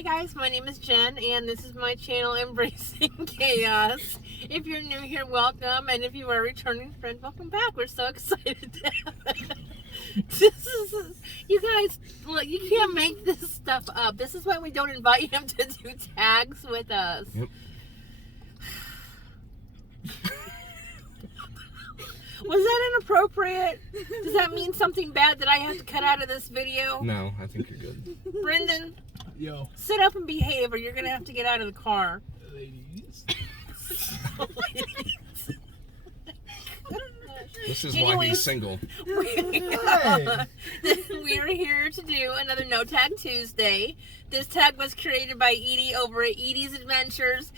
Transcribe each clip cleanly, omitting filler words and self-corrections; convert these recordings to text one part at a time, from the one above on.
Hi guys, my name is Jen, and this is my channel, Embracing Chaos. If you're new here, welcome, and if you are a returning friend, welcome back. We're so excited to have you guys, look, you can't make this stuff up. This is why we don't invite him to do tags with us. Yep. Was that inappropriate? Does that mean something bad that I have to cut out of this video? No, I think you're good. Brendan, yo, sit up and behave, or you're gonna have to get out of the car. ladies. This is why he's single. We're here to do another No Tag Tuesday. This tag was created by Edie over at Edie's Adventures.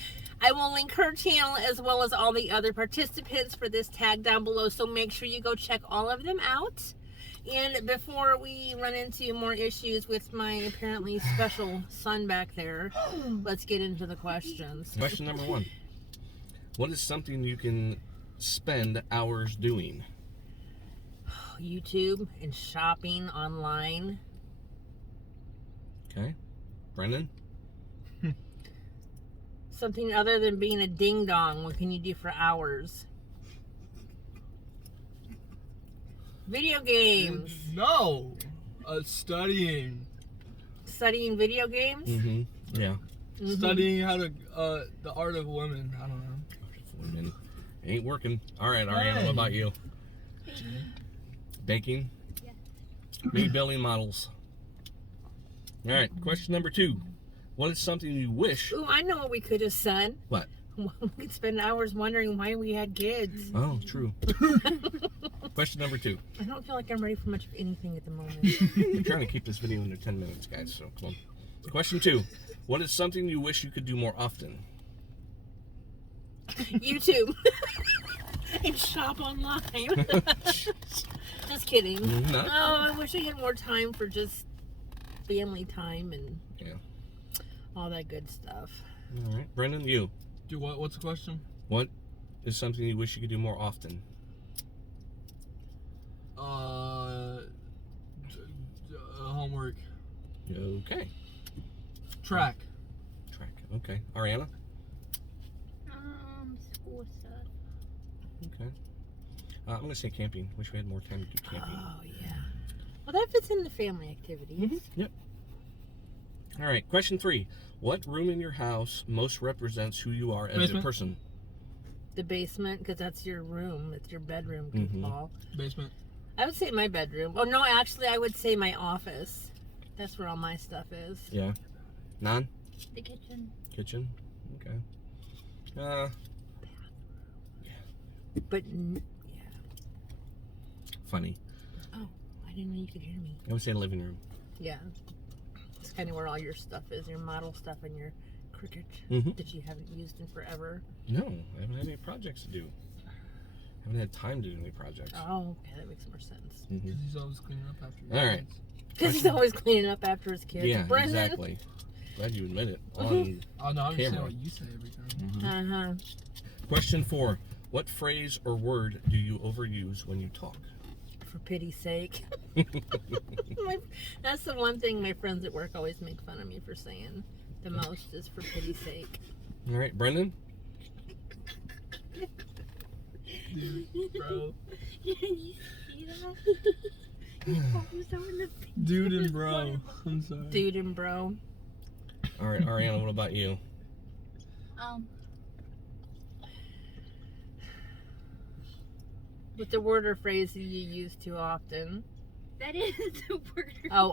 I will link her channel as well as all the other participants for this tag down below, so make sure you go check all of them out. And before we run into more issues with my apparently special son back there, let's get into the questions. Question number 1. What is something you can spend hours doing? YouTube and shopping online. Okay. Brendan? Something other than being a ding-dong. What can you do for hours? Video games. No, studying. Studying video games? Mm-hmm. Yeah. Mhm. Studying how to the art of women. I don't know. Women. Ain't working. All right, Ariana, what about you? Baking? Yeah. Me building models. All right, question number 2. What is something you wish... Ooh, I know what we could have said. What? We could spend hours wondering why we had kids. Oh, true. Question number 2. I don't feel like I'm ready for much of anything at the moment. I'm trying to keep this video under 10 minutes, guys, so come on. Question 2. What is something you wish you could do more often? YouTube. And shop online. Just kidding. No. Oh, I wish I had more time for just family time and all that good stuff. All right. Brendan, you. Do what? What's the question? What is something you wish you could do more often? Homework. Okay. Track. Okay. Ariana? School stuff. Okay. I'm going to say camping. Wish we had more time to do camping. Oh, yeah. Well, that fits in the family activities. Yep. All right. Question 3. What room in your house most represents who you are as Basement. a person? The basement, because that's your room. It's your bedroom, Mhm. Paul. Basement. I would say my bedroom. Oh, no, actually, I would say my office. That's where all my stuff is. Yeah. Nan? The kitchen. Kitchen? Okay. But, yeah. Funny. Oh, I didn't know you could hear me. I would say living room. Yeah. It's kind of where all your stuff is, your model stuff and your cricket Mhm. that you haven't used in forever. No, I haven't had any projects to do. I haven't had time to do any projects. Oh, okay, that makes more sense. Mhm. Because he's always cleaning up after. All right. Because he's always cleaning up after his kids. Yeah, Brendan? exactly. Glad you admit it. On Oh no, I'm just saying camera. what you say every time. Mhm. Uh-huh. Question 4. What phrase or word do you overuse when you talk? For pity's sake. That's the one thing my friends at work always make fun of me for saying the most is for pity's sake. All right, Brendan? Dude, bro. You see that? He falls down in the face. Dude and bro. I'm sorry. Dude and bro. All right, Ariana, what about you? With the word or phrase that you use too often. That is the word. Oh,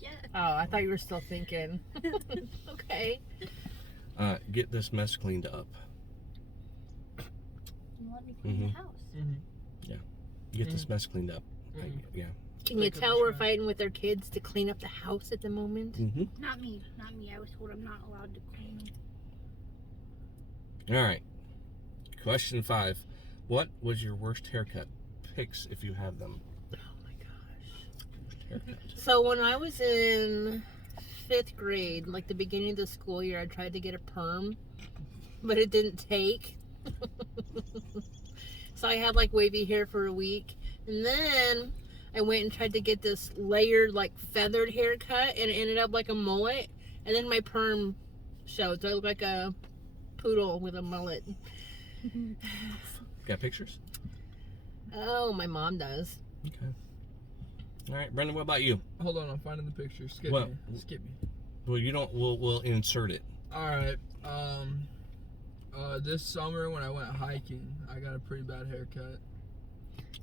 Yeah. Oh, I thought you were still thinking. Okay. Get this mess cleaned up. You want me to clean Mhm. the house? Get this mess cleaned up. Yeah. Can you Think of tell the we're trash. fighting with our kids to clean up the house at the moment? Mm-hmm. Not me. Not me. I was told I'm not allowed to clean them. All right. Question 5. What was your worst haircut? Pics if you have them. Oh my gosh. Worst haircut. So when I was in 5th grade, like the beginning of the school year, I tried to get a perm, but it didn't take. So I had like wavy hair for a week, and then I went and tried to get this layered like feathered haircut, and it ended up like a mullet. And then my perm showed, so I look like a poodle with a mullet. Got pictures? Oh, my mom does. Okay. All right, Brendan, what about you? Hold on, I'm finding the picture. Skip Well- me. Skip me. Well, you don't. We'll insert it. All right. This summer when I went hiking, I got a pretty bad haircut.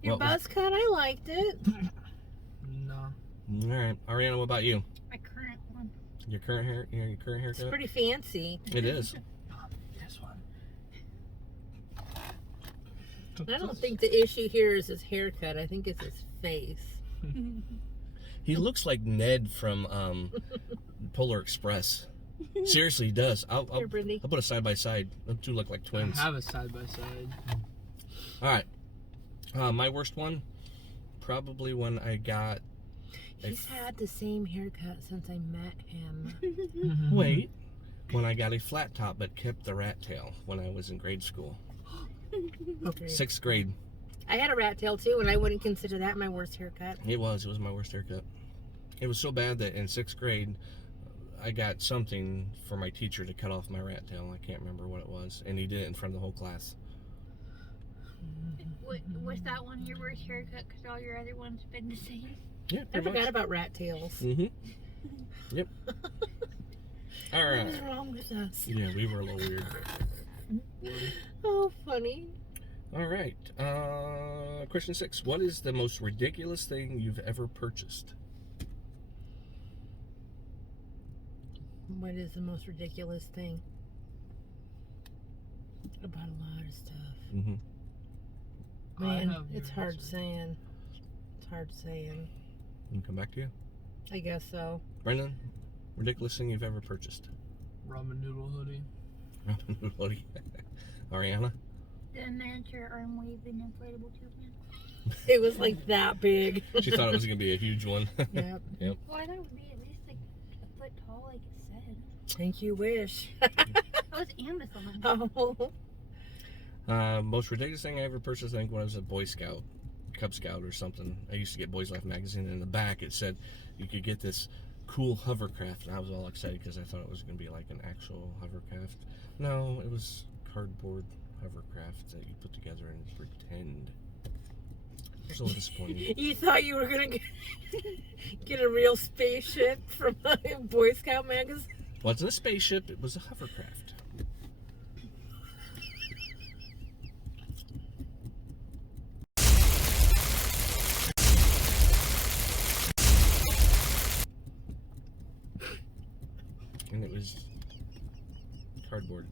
Your What was- buzz cut, I liked it. Nah. All right, Ariana, what about you? My current one. Your current hair? Your current It's haircut? pretty fancy. It is. This one. I don't think the issue here is his haircut. I think it's his face. He looks like Ned from Polar Express. Seriously, he does. I'll Here, Brittany. put a side by side. Them two look like twins. I have a side by side. All right. My worst one, probably when I got. He's had the same haircut since I met him. Wait. When I got a flat top but kept the rat tail when I was in grade school. Okay. 6th grade. I had a rat tail too, and I wouldn't consider that my worst haircut. It was my worst haircut. It was so bad that in 6th grade, I got something for my teacher to cut off my rat tail. I can't remember what it was. And he did it in front of the whole class. Was that one your worst haircut? Because all your other ones been the same. Yeah, I pretty forgot much. about rat tails. Mm-hmm. Yep. All What right. was wrong with us? Yeah, we were a little weird. Oh, funny. All right. Question 6. What is the most ridiculous thing you've ever purchased? What is the most ridiculous thing? I bought a lot of stuff. Mm-hmm. Man, have it's your hard answer. saying. It's hard saying. And come back to you. I guess so. Brendan, ridiculous thing you've ever purchased? Ramen noodle hoodie. Ramen noodle hoodie. Ariana? The miniature arm waving inflatable tube man. It was like that big. She thought it was going to be a huge one. Yep. Well, I thought it would be at least like a foot tall, like it said. Think you wish. Oh, it's Amazon. Oh. Most ridiculous thing I ever purchased, I think, when I was a Boy Scout, Cub Scout or something. I used to get Boys Life magazine, and in the back it said you could get this cool hovercraft, and I was all excited because I thought it was going to be like an actual hovercraft. No, it was cardboard hovercraft that you put together and pretend. It was a little disappointing. You thought you were gonna get a real spaceship from a Boy Scout magazine? Wasn't a spaceship, it was a hovercraft. And it was cardboard.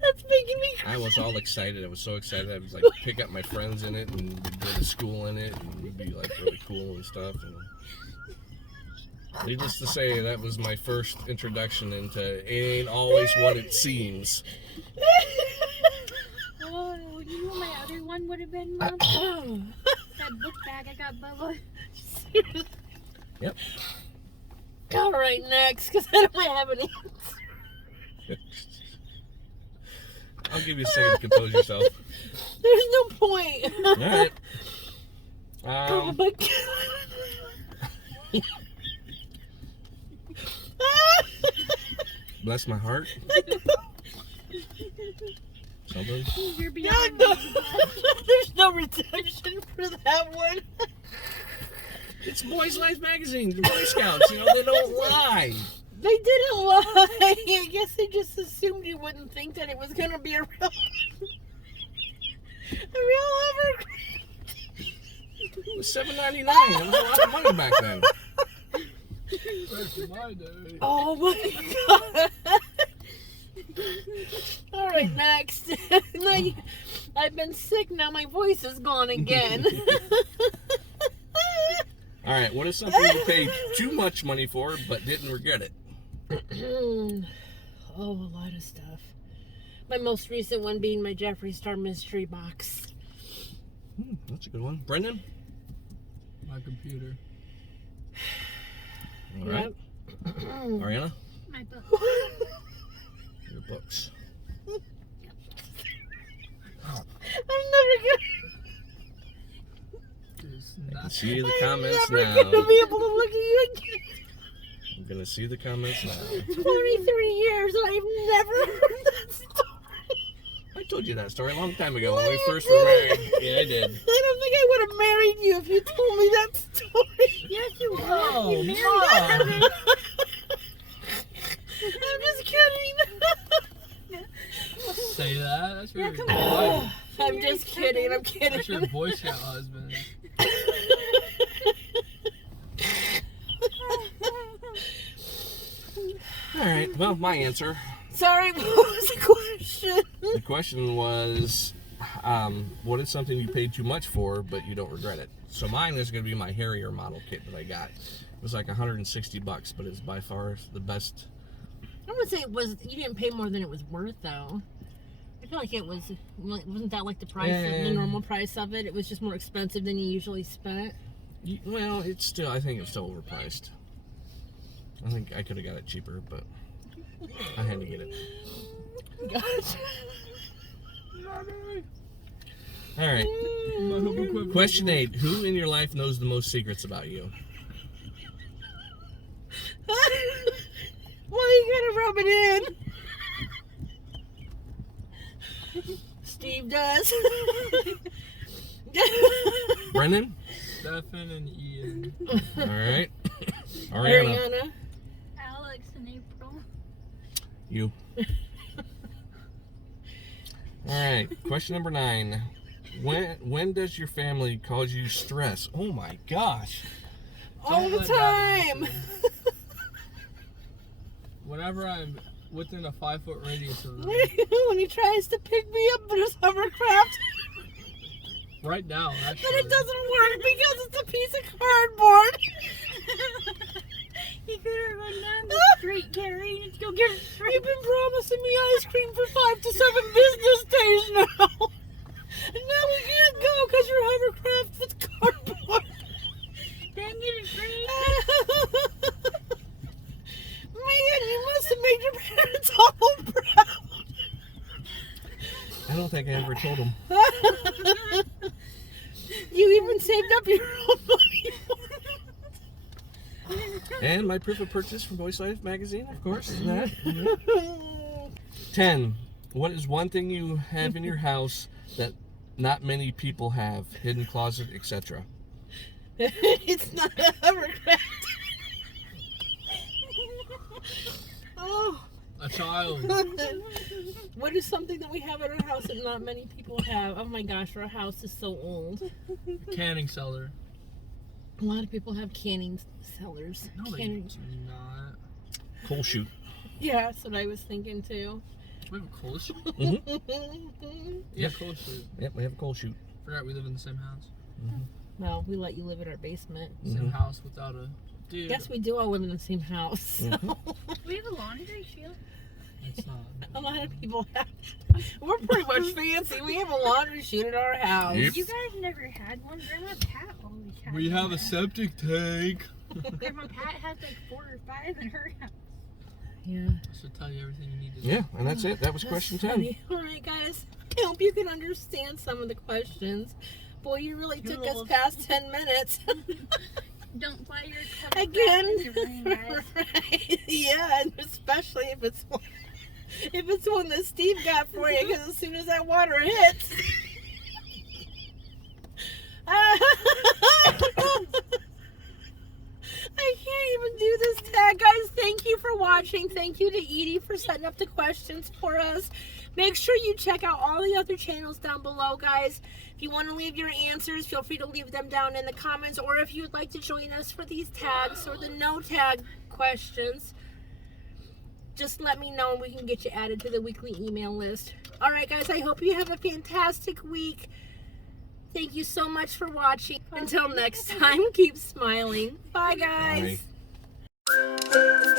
That's making me I was all excited. I was so excited. I was like, pick up my friends in it and we'd go to school in it and we'd be like really cool and stuff. And needless to say, that was my first introduction into it ain't always what it seems. Oh, you know what my other one would have been, Mom? That book bag I got Bubba. Yep. All right, next, because I don't have any. I'll give you a second to compose yourself. There's no point. All right. Oh my god. Bless my heart. Something. You're No, beyond no. me. There's no redemption for that one. It's Boys Life magazine. The Boy Scouts, you know, they don't lie. They didn't lie. I guess they just assumed you wouldn't think that it was going to be a real hovercraft. It was $7.99. It was a lot of money back then. Back in my day. Oh my god. All right, next. I've been sick, now my voice is gone again. All right, what is something you paid too much money for but didn't regret it? Oh, a lot of stuff. My most recent one being my Jeffree Star mystery box. That's a good one. Brendan? My computer. All right. Ariana? My book. Your books. I'm never gonna. It's I can not. see the I'm comments never now. gonna be able to look at you again. gonna see the comments now. 23 years and I've never heard that story. I told you that story a long time ago when we first were married. Yeah, I did. I don't think I would have married you if you told me that story. Yes, you would. Oh, You married Mom. I'm just kidding. Say that. That's your come boy. I'm just kidding. I'm kidding. That's your Boy Scout husband. All right. Well, my answer. Sorry, what was the question? The question was, what is something you paid too much for, but you don't regret it? So mine is going to be my Harrier model kit that I got. It was like $160, but it's by far the best. I would say you didn't pay more than it was worth, though. I feel like wasn't that like the price of the normal price of it? It was just more expensive than you usually spent. Well, I think it's still overpriced. I think I could have got it cheaper, but I had to get it. Gotcha. All right. Question 8. Who in your life knows the most secrets about you? Why are you gonna rub it in? Steve does. Brendan? Stefan and Ian. All right. Ariana. Ariana. Alex and April. You. All right. Question number 9. When does your family cause you stress? Oh my gosh. All Don't the let that time. happen. Whenever I'm within a 5-foot radius of them. When he tries to pick me up with his hovercraft, Right now, actually. but it doesn't work because it's a piece of cardboard. He could have run down the street carrying it to go get a You've drink. been promising me ice cream for 5 to 7 business days now. And now we can't go because your hovercraft was cardboard. Then get a drink. Man, you must have made your parents all proud. I don't think I ever told them. You even saved up your own money for it. And my proof of purchase from Voice Life magazine, of course. That. 10. What is one thing you have in your house that not many people have? Hidden closet, etc. It's not a hovercraft. Oh. A child. What is something that we have at our house that not many people have? Oh my gosh, our house is so old. Canning cellar. A lot of people have canning cellars. No, they Canning. do not. Coal chute. Yeah, that's what I was thinking too. We have a coal chute? Mm-hmm. Yeah, coal chute. Yep, we have a coal chute. Forgot we live in the same house. Mm-hmm. Well, we let you live in our basement. Same house without a dude. Yes, we do all live in the same house. Mhm. We have a laundry shield. It's not. A lot of people have. We're pretty much fancy. We have a laundry chute at our house. Yep. You guys never had one. Grandma Pat always had We have a one. septic tank. Grandma Pat has like 4 or 5 in her house. Yeah. I should tell you everything you need to know. Yeah, and that's it. That was That's question 10. funny. All right, guys. I hope you can understand some of the questions. Boy, you really took us past 10 minutes. Don't buy your cover Again. in the rain, guys. Right. Yeah, and especially if it's one that Steve got for you, because as soon as that water hits. I can't even do this tag, guys. Thank you for watching. Thank you to Edie for setting up the questions for us. Make sure you check out all the other channels down below, guys. If you want to leave your answers, feel free to leave them down in the comments, or if you would like to join us for these tags or the no tag questions, just let me know and we can get you added to the weekly email list. All right, guys, I hope you have a fantastic week. Thank you so much for watching. Until next time, keep smiling. Bye, guys. Bye.